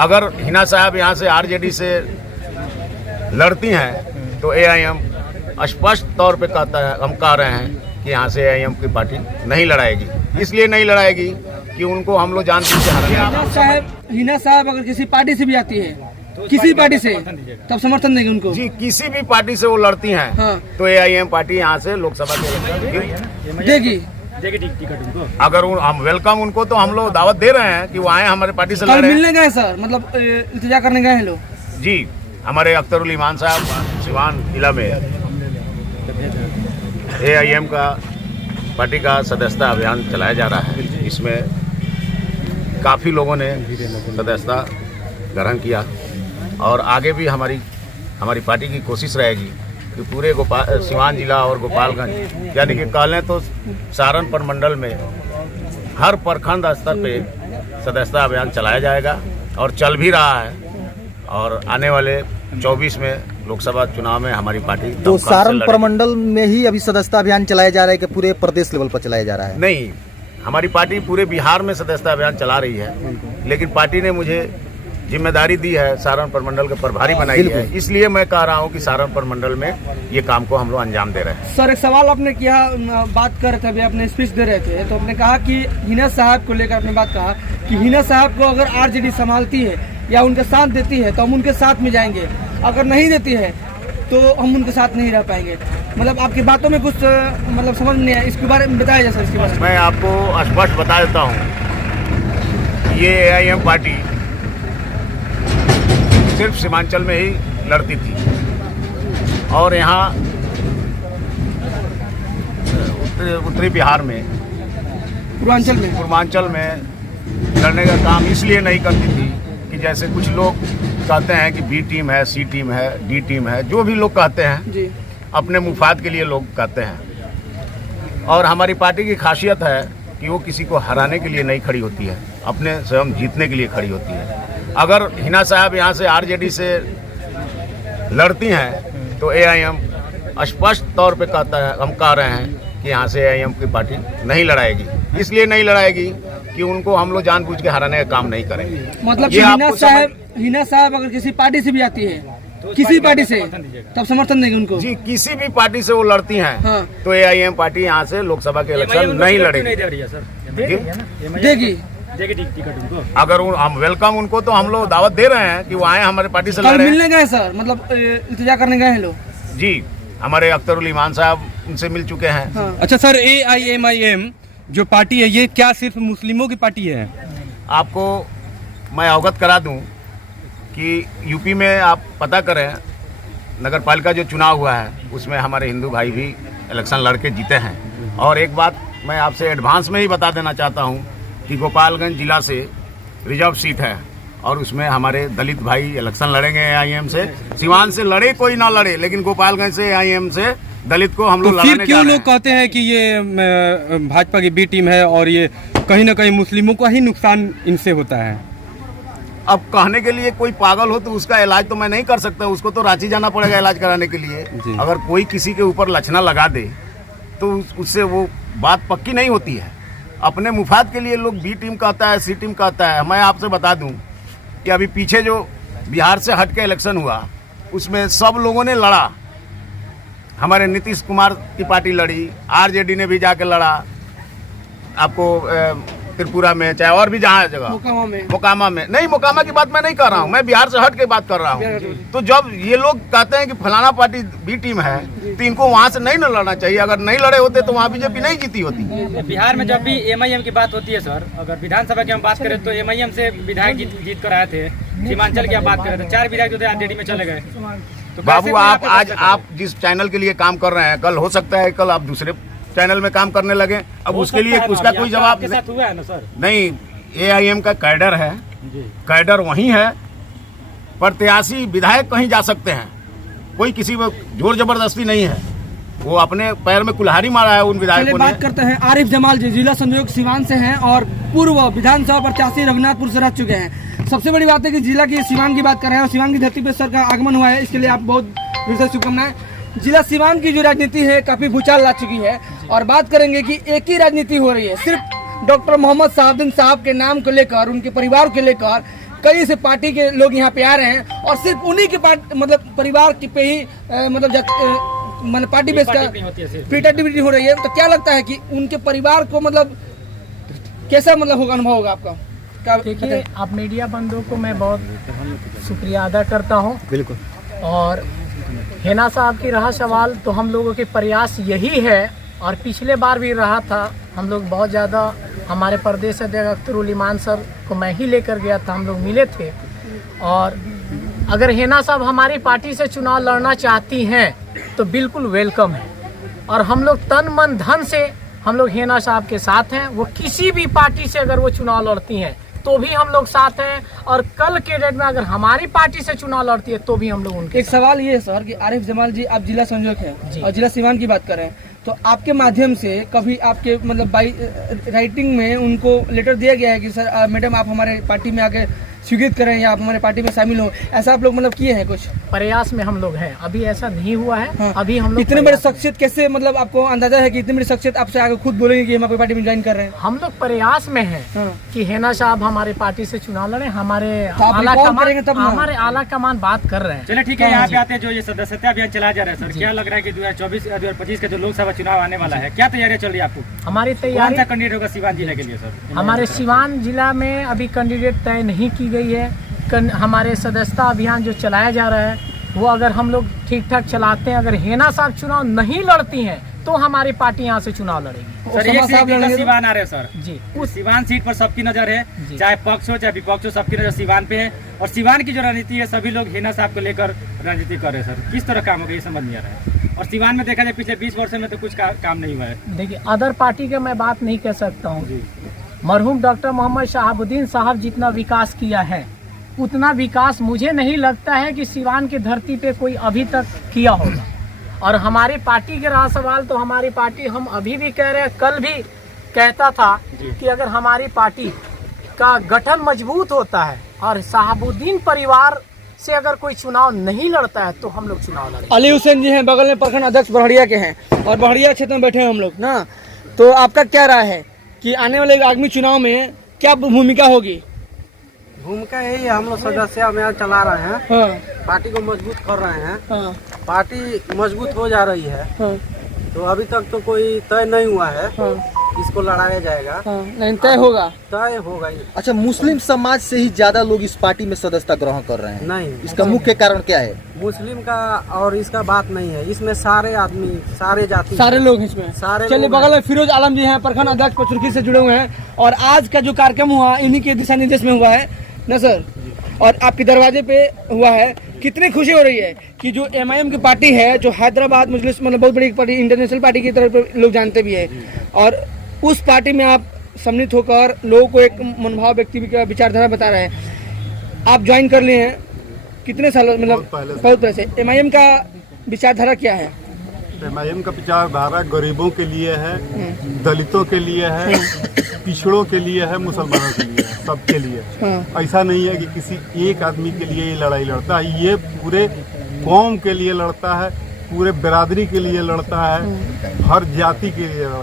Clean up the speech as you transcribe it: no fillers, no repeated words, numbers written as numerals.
अगर हिना साहब यहाँ से आरजेडी से लड़ती हैं तो एआईएम स्पष्ट तौर पे कहता है, हम कह रहे हैं कि यहाँ से एआईएम की पार्टी नहीं लड़ाएगी। इसलिए नहीं लड़ाएगी कि उनको हम लोग जानबूझ के हराएंगे। हिना साहब अगर किसी पार्टी से भी आती है, किसी पार्टी से, तब समर्थन देंगे उनको जी। किसी भी पार्टी से वो लड़ती हैं तो एआईएम पार्टी यहाँ से लोकसभा के देगी टिकट उनको। अगर हम वेलकम उनको, तो हम लोग दावत दे रहे हैं कि वो आए हमारे पार्टी से लड़े। मिलने गए सर, मतलब इल्तिजा करने गए हैं लोग जी। हमारे अख्तरुल ईमान साहब सिवान जिला में एआईएम का पार्टी का सदस्यता अभियान चलाया जा रहा है। इसमें काफ़ी लोगों ने सदस्यता ग्रहण किया और आगे भी हमारी पार्टी की कोशिश रहेगी कि पूरे सिवान जिला और गोपालगंज, यानी कि कह लें तो सहारनपुर मंडल में हर प्रखंड स्तर पे सदस्यता अभियान चलाया जाएगा और चल भी रहा है। और आने वाले 24 में लोकसभा चुनाव में हमारी पार्टी तो सहारनपुर मंडल में ही अभी सदस्यता अभियान चलाया जा रहा है कि पूरे प्रदेश लेवल पर चलाया जा रहा है? नहीं, हमारी पार्टी पूरे बिहार में सदस्यता अभियान चला रही है, लेकिन पार्टी ने मुझे जिम्मेदारी दी है, सहारनपुर मंडल के प्रभारी बनाई है, इसलिए मैं कह रहा हूँ कि सहारनपुर मंडल में ये काम को हम लोग अंजाम दे रहे हैं। सर, एक सवाल आपने किया, बात कर रहे थे अभी, अपने स्पीच दे रहे थे, तो आपने कहा कि हिना साहब को लेकर आपने बात कहा कि हिना साहब को अगर आरजेडी संभालती है या उनके साथ देती है तो हम उनके साथ में जाएंगे, अगर नहीं देती है तो हम उनके साथ नहीं रह पाएंगे। मतलब आपकी बातों में कुछ मतलब समझ नहीं आया, इसके बारे में बताया जाए सर। इसके बारे में मैं आपको स्पष्ट बता देता हूँ, ये एआईएम पार्टी सिर्फ सीमांचल में ही लड़ती थी और यहाँ उत्तरी बिहार में, पूर्वांचल में लड़ने का काम इसलिए नहीं करती थी कि जैसे कुछ लोग कहते हैं कि बी टीम है, सी टीम है, डी टीम है, जो भी लोग कहते हैं जी, अपने मुफाद के लिए लोग कहते हैं। और हमारी पार्टी की खासियत है कि वो किसी को हराने के लिए नहीं खड़ी होती है, अपने स्वयं जीतने के लिए खड़ी होती है। अगर हिना साहब यहाँ से आरजेडी से लड़ती हैं तो एआईएम स्पष्ट तौर पे कहता है, हम कह रहे हैं कि यहाँ से एआईएम की पार्टी नहीं लड़ाएगी। इसलिए नहीं लड़ाएगी कि उनको हम लोग जानबूझ के हराने का काम नहीं करेंगे। मतलब हिना साहब अगर किसी पार्टी से भी आती है, किसी पार्टी से, तब समर्थन देंगे उनको जी। किसी भी पार्टी से वो लड़ती हैं तो एआईएम पार्टी यहाँ से लोकसभा के इलेक्शन नहीं लड़ेगी। देगी टिकट उनको। अगर हम वेलकम उनको, तो हम लोग दावत दे रहे हैं कि वो आए हमारे पार्टी से लड़े। मिलने गए सर, मतलब इल्तिजा करने गए हैं लोग जी। हमारे अख्तरुल ईमान साहब उनसे मिल चुके हैं। अच्छा सर, एआईएम जो पार्टी है ये क्या सिर्फ मुस्लिमों की पार्टी है? आपको मैं अवगत करा दूं कि यूपी में आप पता करें, नगर पालिका जो चुनाव हुआ है उसमें हमारे हिंदू भाई भी इलेक्शन लड़के जीते हैं। और एक बात मैं आपसे एडवांस में ही बता देना चाहता हूं कि गोपालगंज जिला से रिजर्व सीट है और उसमें हमारे दलित भाई इलेक्शन लड़ेंगे एआईएम से। सिवान से लड़े कोई ना लड़े, लेकिन गोपालगंज से एआईएम से दलित को हम लोग लड़ाने जा रहे हैं। क्यों लोग कहते हैं कि ये भाजपा की बी टीम है और ये कहीं ना कहीं मुस्लिमों का ही नुकसान इनसे होता है? अब कहने के लिए कोई पागल हो तो उसका इलाज तो मैं नहीं कर सकता, उसको तो रांची जाना पड़ेगा इलाज कराने के लिए। अगर कोई किसी के ऊपर लक्षणा लगा दे तो उससे वो बात पक्की नहीं होती है। अपने मुफाद के लिए लोग बी टीम कहता है, सी टीम कहता है। मैं आपसे बता दूं कि अभी पीछे जो बिहार से हट के इलेक्शन हुआ उसमें सब लोगों ने लड़ा। हमारे नीतीश कुमार की पार्टी लड़ी, आरजेडी ने भी जाके लड़ा, आपको त्रिपुरा में, चाहे और भी जहाँ जगह, मोकामा में नहीं, मोकामा की बात मैं नहीं कर रहा हूँ, मैं बिहार से हट के बात कर रहा हूँ। तो जब ये लोग कहते हैं कि फलाना पार्टी बी टीम है तो इनको वहाँ से नहीं न लड़ना चाहिए। अगर नहीं लड़े होते तो वहाँ बीजेपी नहीं जीती होती। बिहार में जब भी एमआईएम की बात होती है सर, अगर विधानसभा की हम बात करें तो एमआईएम से विधायक जीत कर आए थे। सीमांचल की आप बात करें तो 4 विधायक जो थे आरजेडी में चले गए। तो बाबू, आप जिस चैनल के लिए काम कर रहे हैं, कल हो सकता है कल आप दूसरे चैनल में काम करने लगे। अब उसके लिए उसका कोई जवाब हुआ है ना सर? नहीं, एआईएम का कैडर है, कैडर वही है। प्रत्याशी विधायक कहीं जा सकते हैं, कोई किसी में जोर जबरदस्ती नहीं है। वो अपने पैर में कुल्हाड़ी मारा है उन विधायकों ने। बात करते हैं आरिफ जमाल जी, जिला संयोजक सिवान से हैं और पूर्व विधानसभा प्रत्याशी रघुनाथपुर से रह चुके हैं। सबसे बड़ी बात है कि जिला की सिवान की बात कर रहे हैं और सिवान की धरती पर सर का आगमन हुआ है, इसके लिए आप बहुत शुभकामनाएं। जिला सिवान की जो राजनीति है काफी भूचाल ला चुकी है और बात करेंगे कि एक ही राजनीति हो रही है, सिर्फ डॉक्टर मोहम्मद शहाबुद्दीन साहब के नाम को लेकर, उनके परिवार को लेकर कई से पार्टी के लोग यहाँ पे आ रहे हैं और सिर्फ उन्हीं के मतलब परिवार के पे ही मतलब पार्टी बेस का पीट एक्टिविटी हो रही है। तो क्या लगता है कि उनके परिवार को मतलब कैसा मतलब होगा, अनुभव होगा आपका? देखिए, आप मीडिया बंधुओं को मैं बहुत शुक्रिया अदा करता हूँ। बिल्कुल। और हिना साहब की रहा सवाल, तो हम लोगों के प्रयास यही है, और पिछले बार भी रहा था। हम लोग बहुत ज़्यादा, हमारे प्रदेश अध्यक्ष अख्तरुल ईमान सर को मैं ही लेकर गया था, हम लोग मिले थे। और अगर हिना साहब हमारी पार्टी से चुनाव लड़ना चाहती हैं तो बिल्कुल वेलकम है, और हम लोग तन मन धन से हम लोग हिना साहब के साथ हैं। वो किसी भी पार्टी से अगर वो चुनाव लड़ती हैं तो भी हम लोग साथ हैं, और कल के डेट में अगर हमारी पार्टी से चुनाव लड़ती है तो भी हम लोग उनके एक सवाल ये है सर कि आरिफ जमाल जी, आप जिला संयोजक हैं और जिला सीवान की बात कर रहे हैं, तो आपके माध्यम से कभी आपके मतलब बाई राइटिंग में उनको लेटर दिया गया है कि सर मैडम आप हमारे पार्टी में आके स्वीकृत करें या आप हमारे पार्टी में शामिल हो, ऐसा आप लोग मतलब किए हैं कुछ? प्रयास में हम लोग हैं, अभी ऐसा नहीं हुआ है। हाँ। अभी हम लोग इतने बड़े शख्सियत कैसे, मतलब आपको अंदाजा है कि इतनी बड़ी शख्सियत आपसे आगे खुद बोलेंगे कि हम आपकी पार्टी में ज्वाइन कर रहे हैं? हम लोग प्रयास में हैं हाँ। कि हिना साहब हमारे पार्टी से चुनाव लड़े। हमारे तो आप आला रिकॉल करेंगे तब ना? हमारे आला कमान बात कर रहे हैं। चलिए ठीक है, यहाँ पे आते हैं। जो ये सदस्यता अभियान चलाया जा रहा है सर, क्या लग रहा है कि 2024-2025 का जो लोकसभा चुनाव आने वाला है, क्या तैयारियां चल रही है आपको? हमारी कौन तैयारी सा कैंडिडेट होगा सीवान जिले के लिए सर? हमारे सिवान जिला में अभी कैंडिडेट तय नहीं की गई है। हमारे सदस्यता अभियान जो चलाया जा रहा है वो अगर हम लोग ठीक ठाक चलाते हैं, अगर हिना साहब चुनाव नहीं लड़ती हैं तो हमारी पार्टी यहाँ से चुनाव लड़ेगी। सर एक सीट पर सीवान आ रहे हैं सर जी, उस सीवान सीट पर सबकी नजर है, चाहे पक्ष हो चाहे विपक्ष हो, सबकी नजर सीवान पे है। और सीवान की जो राजनीति है, सभी लोग हिना साहब को लेकर राजनीति कर रहे हैं सर। किस तरह काम होगा ये समझ नहीं आ रहा है। और सीवान में देखा जाए पिछले 20 वर्षों में तो कुछ काम नहीं हुआ है। देखिए, अदर पार्टी का मैं बात नहीं कह सकता हूँ। मरहूम डॉक्टर मोहम्मद शहाबुद्दीन साहब जितना विकास किया है उतना विकास मुझे नहीं लगता है कि सिवान की धरती पे कोई अभी तक किया होगा। और हमारी पार्टी के रहा सवाल, तो हमारी पार्टी, हम अभी भी कह रहे हैं, कल भी कहता था कि अगर हमारी पार्टी का गठन मजबूत होता है और शहाबुद्दीन परिवार से अगर कोई चुनाव नहीं लड़ता है तो हम लोग चुनाव लड़ेंगे। अली हुसैन जी हैं, बगल में प्रखंड अध्यक्ष बड़हरिया के हैं और बड़हरिया क्षेत्र में बैठे हैं हम लोग ना। तो आपका क्या राय है कि आने वाले आगामी चुनाव में क्या भूमिका होगी? भूमिका यही है, हम लोग सदस्य अभियान चला रहे हैं। हाँ। पार्टी को मजबूत कर रहे हैं। हाँ। पार्टी मजबूत हो जा रही है। हाँ। तो अभी तक तो कोई तय नहीं हुआ है। हाँ। इसको लड़ाया जाएगा। हाँ। नहीं, तय होगा। तय होगा ही। अच्छा, मुस्लिम समाज से ही ज्यादा लोग इस पार्टी में सदस्यता ग्रहण कर रहे हैं। नहीं, इसका मुख्य कारण क्या है? मुस्लिम का और इसका बात नहीं है। इसमें सारे आदमी, सारे जाति, सारे लोग इसमें। सारे चलिए, लोग बगल में फिरोज आलम जी हैं, प्रखंड अध्यक्ष पचुर्की से जुड़े हुए हैं। और आज का जो कार्यक्रम हुआ इन्हीं के दिशा निर्देश में हुआ है ना सर, और आपके दरवाजे पे हुआ है। कितनी खुशी हो रही है कि जो MIM की पार्टी है, जो हैदराबाद मजलिस मतलब बहुत बड़ी पार्टी, इंटरनेशनल पार्टी की तरफ लोग जानते भी है, और उस पार्टी में आप सम्मिलित होकर लोगों को एक मनभाव व्यक्ति का विचारधारा बता रहे हैं। आप ज्वाइन कर लिए हैं कितने सालों, मतलब बहुत पहले से। MIM का विचारधारा क्या है? MIM का विचारधारा गरीबों के लिए है, दलितों के लिए है, पिछड़ों के लिए है, मुसलमानों के लिए है, सबके लिए। हाँ। ऐसा नहीं है कि किसी एक आदमी के लिए ये लड़ाई लड़ता है, ये पूरे कौम के लिए लड़ता है, पूरे बिरादरी के लिए लड़ता है, हर जाति के लिए लड़ता है।